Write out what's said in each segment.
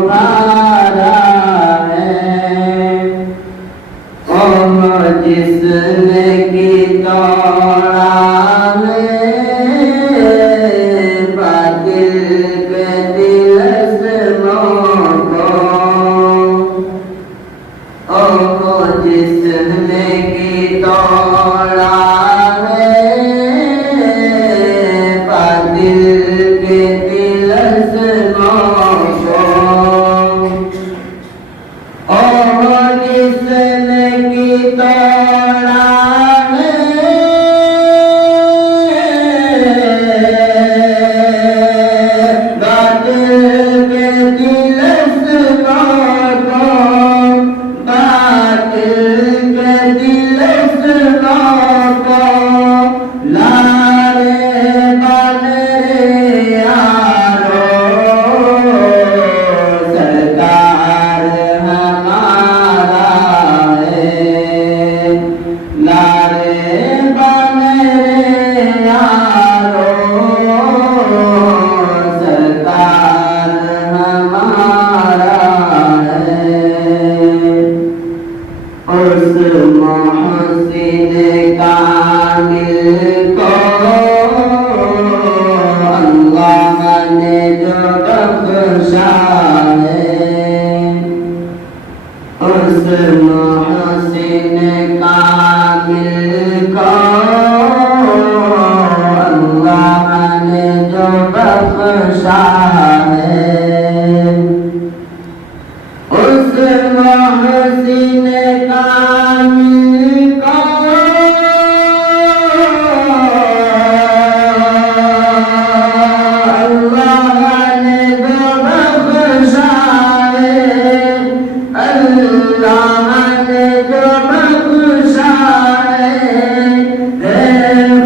तुम्हारा है। ओ जिसने की तोड़ा जिसने की तोड़ा बातिल के तिलस्मों को, और जिसने की तोड़ा बातिल के तिलस्मों को, उस मोहसिन कामिल को अल्लाह ने जो बख्शा है, उस मोहसिन कामिल को अल्लाह ने जो बख्शा है, उस मोहसिन कामिल को अल्लाह ने जो बख्शा है, अल्लाह ने जो बख्शा है,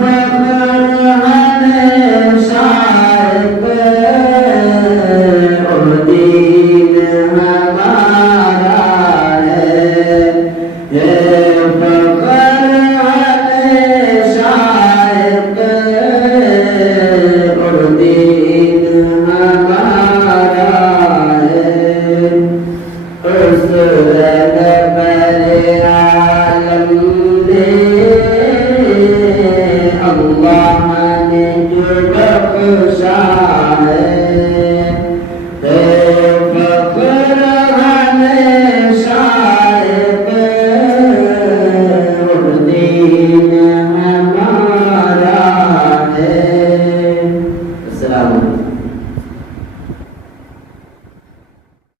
फख्र हमेशा पे ओ दीन हमारा है, फख्र हमेशा पे ओ दीन हमारा है। उस